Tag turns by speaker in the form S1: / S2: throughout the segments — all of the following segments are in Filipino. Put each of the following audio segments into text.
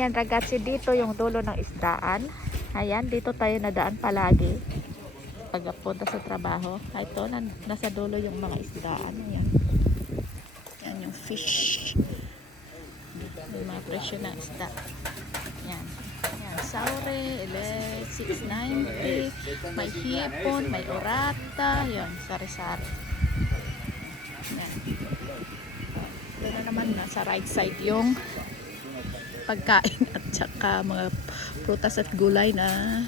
S1: Ayan, ragazzi, dito yung dulo ng isdaan. Ayan, dito tayo nadaan palagi. Pagpunta sa trabaho. Ito, nasa dulo yung mga isdaan. Ayan. Yan yung fish. Yung mga presyo ng isda. Yan. Yan, saure, ele, 690. May hipon, may orata. Yan, sari-sari. Yan. Ito na naman, nasa right side yung pagkain at saka mga prutas at gulay na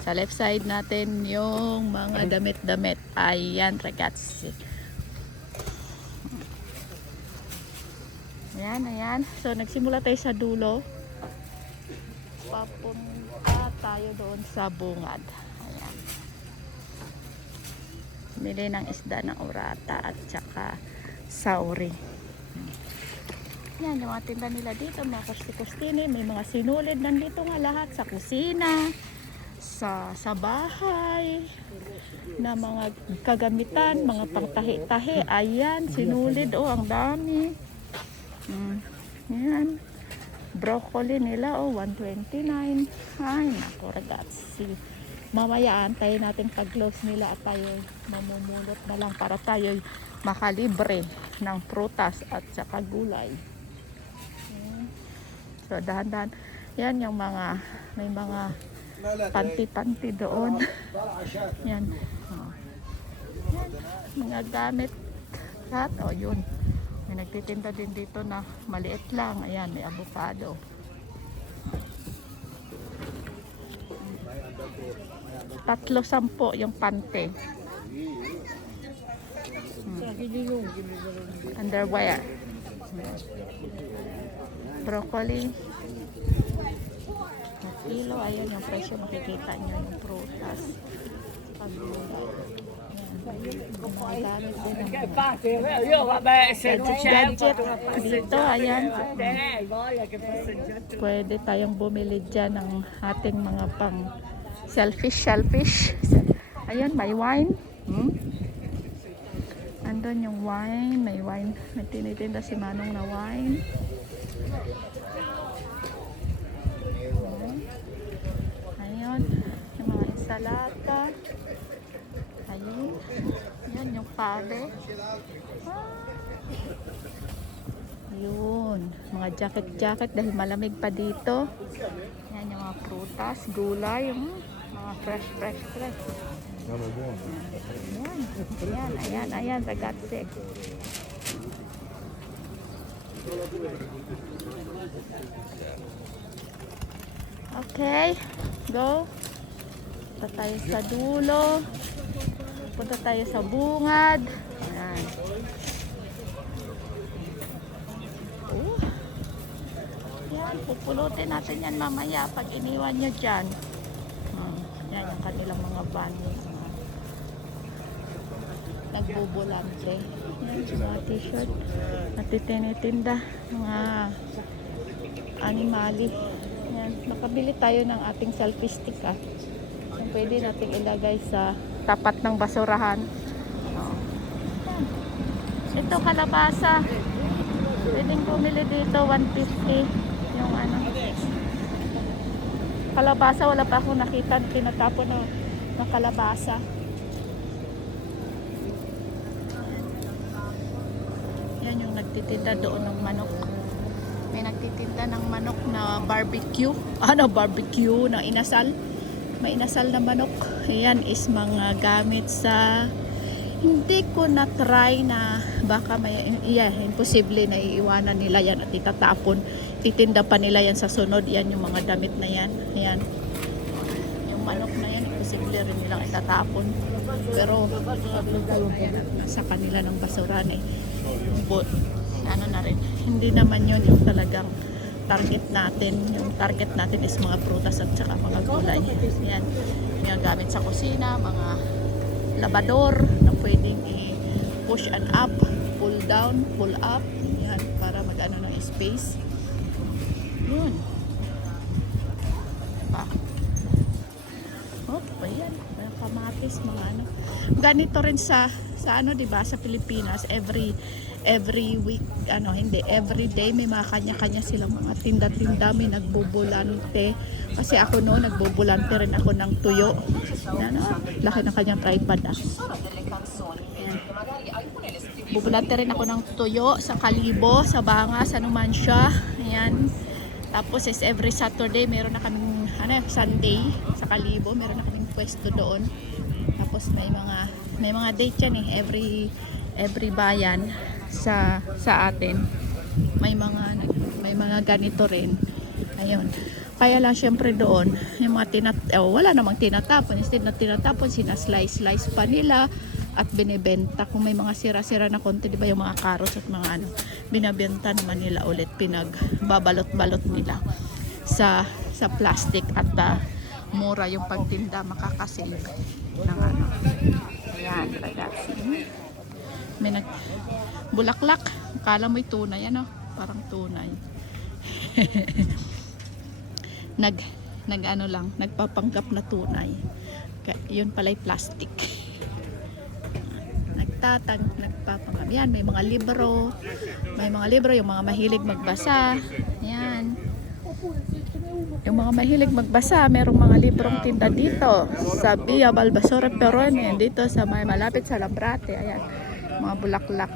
S1: sa left side natin yung mga damit-damit. Ayan, ragazzi. Ayan, ayan. So, nagsimula tayo sa dulo. Papunta tayo doon sa bungad. Ayan. Mili ng isda ng orata at saka sauri. Yan, yung mga tinda nila dito, mga kusti-kustini, may mga sinulid nandito nga lahat sa kusina, sa sa bahay, na mga kagamitan, mga pangtahi-tahi. Ayan, sinulid, oh, ang dami. Mm. Yan. Broccoli nila, oh, 129. Ay, naku, ragazzi. Mamaya, antayin natin pag-close nila at tayo mamumulot na lang para tayo makalibre ng prutas at saka gulay. So, dahan-dahan. Yan yung mga, may mga panti-panti doon. Yan. Oh. Yan. Mga gamit. Lahat. O, yun. May nagtitinda din dito na maliit lang. Ayan, may avocado. Tatlo sampo yung pante. Hmm. Underwear. Broccoli. Na kilo. Ayan yung presyo. Makikita nyo yung prutas. Gadget, Dito, ayan. Pwede tayong bumili dyan ng ating mga pang selfish, shellfish. Ayan, may wine. Hmm? Andun yung wine. May wine. May tinitinda si Manong na wine. Ayun. Yung mga ensalada. Ayun. Yan yung pale. Ah. Yun. Mga jacket-jacket dahil malamig pa dito. Yan yung mga prutas, gulay, yung mga fresh, fresh, fresh. Ayan. Ayan, ayan, ayan, ragazzi. Okay, go. Punta tayo sa dulo. Punta tayo sa bungad. Ayan. Oh. Yan, pupulutin natin yan mamaya pag iniwan nyo dyan. Hmm. Yan yung kanilang mga van. Mga Nagbubulante. Mga t-shirt. Natitinitinda. Mga animali. Yan. Makabili tayo ng ating selfie stick ah. Yung pwede nating ilagay sa tapat ng basurahan. Oh. Yan. Ito kalabasa. Pwedeng bumili dito 150 yung ano. Kalabasa wala pa akong nakita tinatapon na ng kalabasa. Yan yung nagtitinda doon ng manok. May nagtitinda ng manok na barbecue. Ano barbecue na inasal? May inasal na manok. Yan is mga gamit sa hindi ko na try na baka may yeah, imposible na iiwanan nila yan at itatapon titinda pa nila yan sa sunod yan yung mga damit na yan yan yung manok na yan imposible rin nilang itatapon pero nasa kanila ng basuran eh but ano na rin hindi naman yun yung talagang target natin yung target natin is mga prutas at saka mga gulay yan mga gamit sa kusina mga labador na pwedeng i-push and up, pull down, pull up. Yan, para mag-ano ng space. Yun. Diba? Oh, ba yan? Mga kamatis, mga ano. Ganito rin sa sa ano, 'di ba, sa Pilipinas, every every week, ano, hindi, every day may mga kanya-kanya silang mga tinda-tinda, may nagbubulante. Kasi ako no, nagbubulante rin ako ng tuyo. Ah, laki ng kanyang tripod ah. Bubulante rin ako ng tuyo sa Kalibo, sa Banga, sa Numancia. Ayan. Tapos is every Saturday, meron na kaming, ano, Sunday sa Kalibo, meron na kaming pwesto doon. Tapos may mga, may mga date yan eh, every, every bayan sa, sa atin. May mga, may mga ganito rin. Ayun. Kaya lang syempre doon, yung mga tinat oh, wala namang tinatapon. Instead na tinatapon, sinaslice-slice pa nila at binibenta. Kung may mga sira-sira na konti, di ba yung mga karos at mga ano, binabenta naman nila ulit, pinagbabalot-balot nila sa sa plastic at ah, mura yung pagtinda makakasave ng ano. Ayan, ragazzi. May nag bulaklak. Kala mo'y tunay, ano? Parang tunay. nag nag ano lang, nagpapanggap na tunay. Yun pala'y plastic. Nagtatag, nagpapanggap. Yan, may mga libro. May mga libro, yung mga mahilig magbasa. Yan. Yung mga mahilig magbasa, merong mga librong tinda dito sa Via Balbasora Perone, dito sa may malapit sa Lambrate. Ayan, mga bulaklak.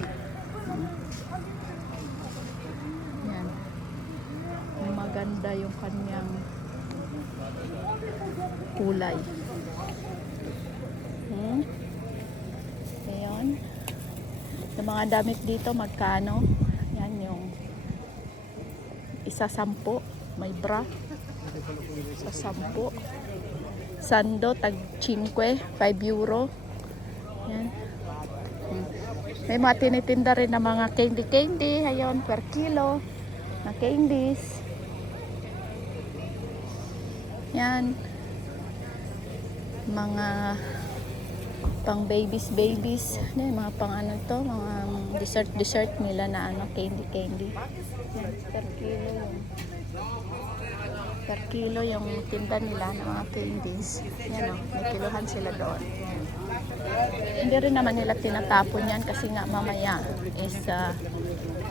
S1: Ayan. Maganda yung kanyang kulay. Hmm? Ayan. Yung mga damit dito, magkano? Yan yung isa sampo. May bra. Sa sampo. Sando, tag 5, 5 euro. Yan. May mga tinitinda rin na mga candy-candy. Ayun, per kilo. Na candies. Yan. Mga pang babies babies. Yun, mga pang ano to mga dessert dessert nila na ano candy candy. Yan, per kilo yung per kilo yung tinda nila ng mga candies. Yan o may kilohan sila doon. Yan. hindi rin naman nila tinatapon yan kasi nga mamaya is ah,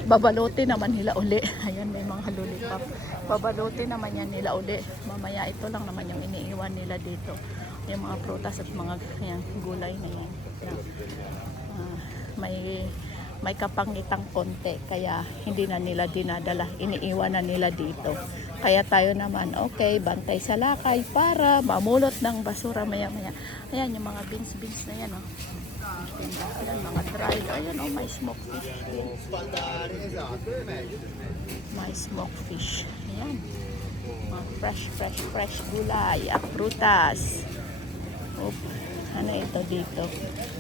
S1: babalutin naman nila uli. Ayan may mga lollipop. Babalutin naman yan nila uli. Mamaya ito lang naman yung iniiwan nila dito yung mga prutas at mga yan, gulay na yan. Na, ah, may may kapangitang konti kaya hindi na nila dinadala. Iniiwan na nila dito. Kaya tayo naman okay bantay sa lakay para mamulot ng basura maya maya ayan yung mga beans beans na yan oh. Ayan, mga dried ayan oh may smoked fish din. May smoked fish. Ayan. Mga fresh fresh fresh gulay at prutas. Ano ito dito?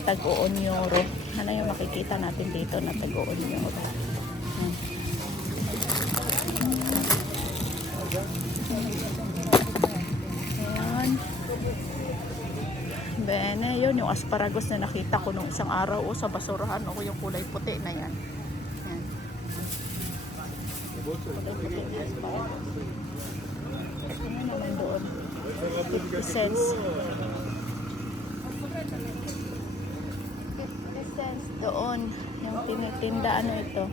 S1: Tag-uonyoro. Ano yung makikita natin dito na tag-uonyoro? Hmm. Ayan. Bene, yun yung asparagus na nakita ko nung isang araw o sa basurahan o yung kulay puti na yan. Yan. Kulay puti na asparagus. Ano naman doon? 50 cents. 50 cents doon. Yung tinitinda, ano ito?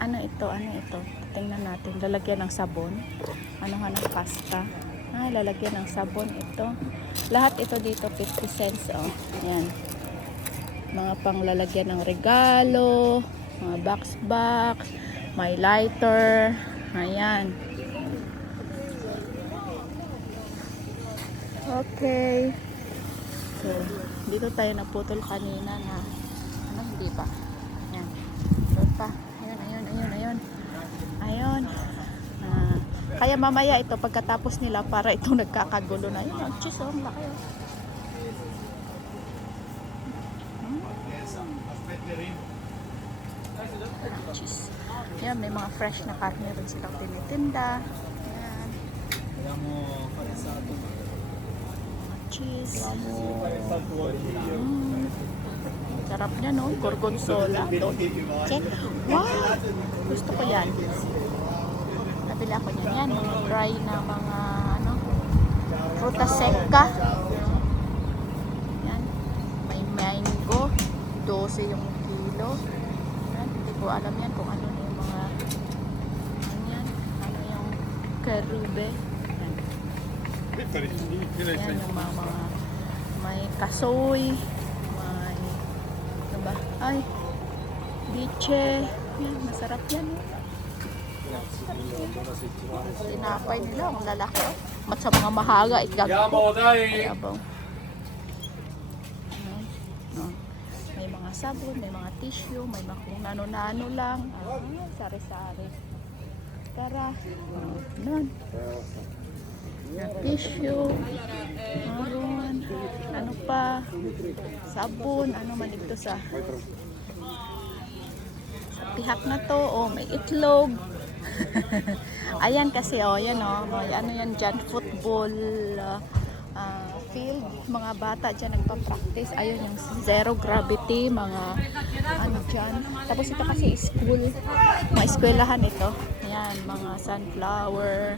S1: Ano ito? Ano ito? Tingnan natin. Lalagyan ng sabon. Ano nga ng pasta? Ah, lalagyan ng sabon ito. Lahat ito dito 50 cents. Oh. Yan. Mga panglalagyan ng regalo. Mga box-box. May lighter. Ayan. Okay. So, dito tayo naputol kanina na ano, hindi pa. Ayan. Doon pa. Ayun, ayun, ayun, ayun. Ayun. Ah, kaya mamaya ito pagkatapos nila para itong nagkakagulo na. Yun, ang cheese, oh, laki. Oh. Hmm? Cheese. Yan, may mga fresh na karne rin silang tinitinda. Yan. Cheese. Mm. Sarap niya, no? Gorgonzola. Check. Wow! Gusto ko yan. Nabili ako niyan. Yan, mga dry na mga, ano, fruta seca. Yan. May mango, 12 yung kilo. Yan, hindi ko alam yan kung ano na yung mga ano yan, ano yung kerube. Yan. Yung mga, mga may kasoy, may ano ba? Ay, biche. Yan, masarap yan. oh. Tinapay nila, ang lalaki. oh. Mat sa mga mahaga, igagaw. Ayabaw. Ayan. Oh. May mga sabon, may mga tissue, may mga kung ano-ano lang. Sari-sari. Tara. Oh, nun. Tissue. Maroon. Ano pa? Sabon. Ano man ito sa sa pihak na to. Oh, may itlog. Ayan kasi, oh, yan, oh. May ano yan dyan, football uh, field. Mga bata dyan nagpa-practice. Ayun, yung zero gravity, mga ano dyan. Tapos ito kasi school. Mga eskwelahan ito. Ayan, mga sunflower,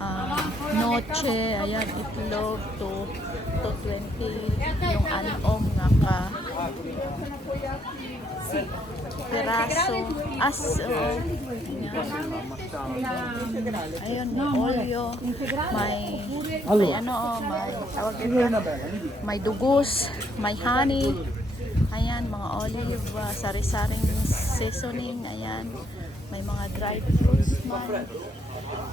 S1: uh, noche, ayan, itlog to, to 20. Yung anong nga ka piraso, aso, ayan, may olyo, may, may ano, oh, may, may dugos, may honey, ayan, mga olive, uh, sari-saring seasoning, ayan, may mga dried fruits man.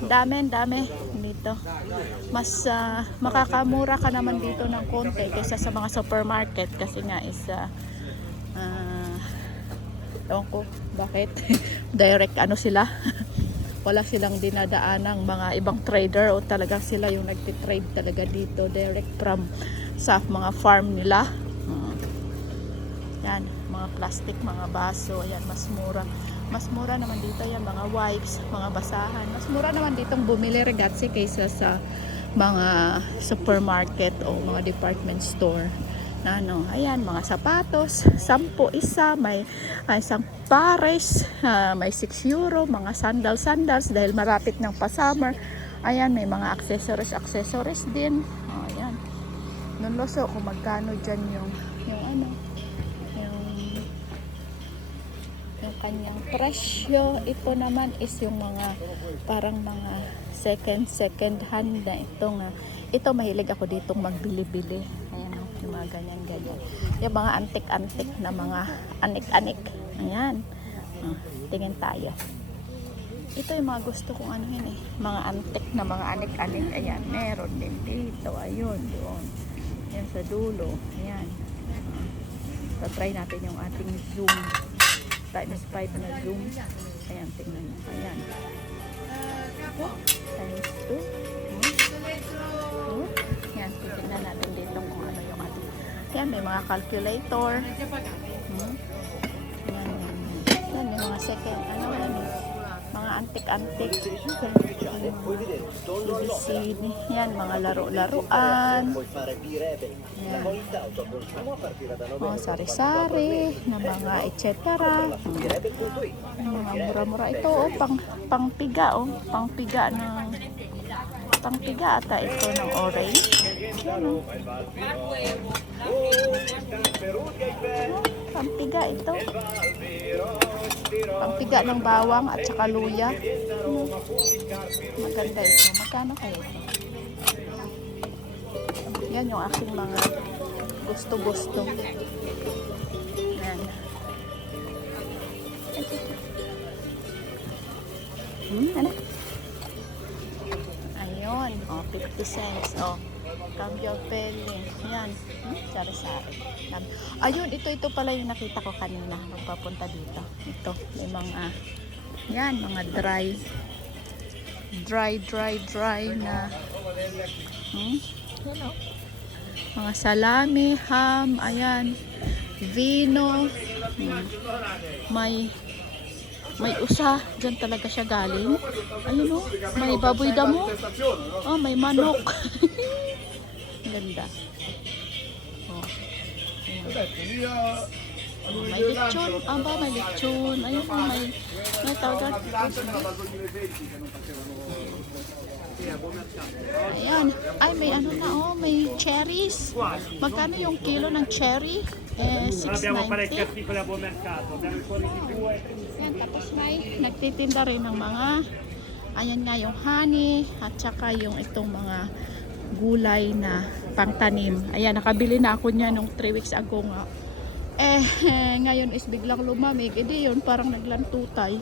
S1: Dami, dami dito. Mas ah, makakamura ka naman dito ng konti kaysa sa mga supermarket kasi nga is ah, ewan ko bakit direct ano sila wala silang dinadaan ng mga ibang trader o talagang sila yung nagtitrade talaga dito direct from sa mga farm nila. Yan mga plastic mga baso yan mas mura mas mura naman dito yan mga wipes mga basahan mas mura naman ditong bumili regatsi kaysa sa mga supermarket o mga department store na ano, ayan, mga sapatos, sampo isa, may ah, isang pares, ah, may 6 euro, mga sandals, sandals, dahil marapit ng pa-summer. Ayan, may mga accessories, accessories din. Oh, ayan. Nunloso kung magkano dyan yung, yung ano, kanyang presyo. Ito naman is yung mga, parang mga second, second hand na ito nga. Ito, mahilig ako ditong magbili-bili. Ayan, yung mga ganyan-ganyan. Yung mga antik-antik na mga anik-anik. Ayan. Ah, tingin tayo. Ito yung mga gusto kong anuhin eh. Mga antik na mga anik-anik. Ayan, meron din dito. Ayun, doon. Ayan sa dulo. Ayan. Try natin yung ating zoom. Times 5 na zoom. Ayan, tingnan nyo. Ayan. Times 2. Oh, yan, titignan natin dito kung ano yung ating. Yan, may mga calculator. Hmm. Yan, yan, yan. Yan, may mga second, ano. Mga antik-antik. ABC. Yan, mga laro-laruan. Yan. Mga sari-sari, na mga et cetera. Yung mga mura-mura. Ito, oh, pang, pangpiga, oh. Pangpiga ng pangpiga ata ito ng orange. Yan, oh. Pampiga ito. Pampiga ng bawang at saka luya. Hmm. Maganda ito. Magkano kaya ito? Yan yung aking mga gusto-gusto. Yan. Hmm, ano? Ayun. Oh, 50 cents. Oh. Cambio pele. Yan. Hmm, sari-sari. Ayun, ito ito pala yung nakita ko kanina nung papunta dito. Ito, may mga yan, mga dry dry, dry, dry na hmm? Mga salami, ham, ayan, vino, hmm. may may usa, dyan talaga siya galing. Ayun oh, may baboy damo. Oh, may manok. Ganda. Oh. Ayan. May lechon. Ah ba, may lechon. Ayun, oh, may, may tawag. Ayan. Ay, may ano na oh, may cherries. Magkano yung kilo ng cherry? Eh,
S2: Abbiamo
S1: 6.90.
S2: parecchi articoli a buon mercato, abbiamo i cuori di bue.
S1: Yan, tapos may nagtitinda rin ng mga, ayan nga yung honey, at saka yung itong mga gulay na pangtanim. Ayan, nakabili na ako niya nung 3 weeks ago nga. Eh, ngayon is biglang lumamig. Eh di yun, parang naglantutay.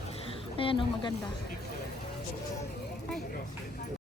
S1: Ayan, ang maganda.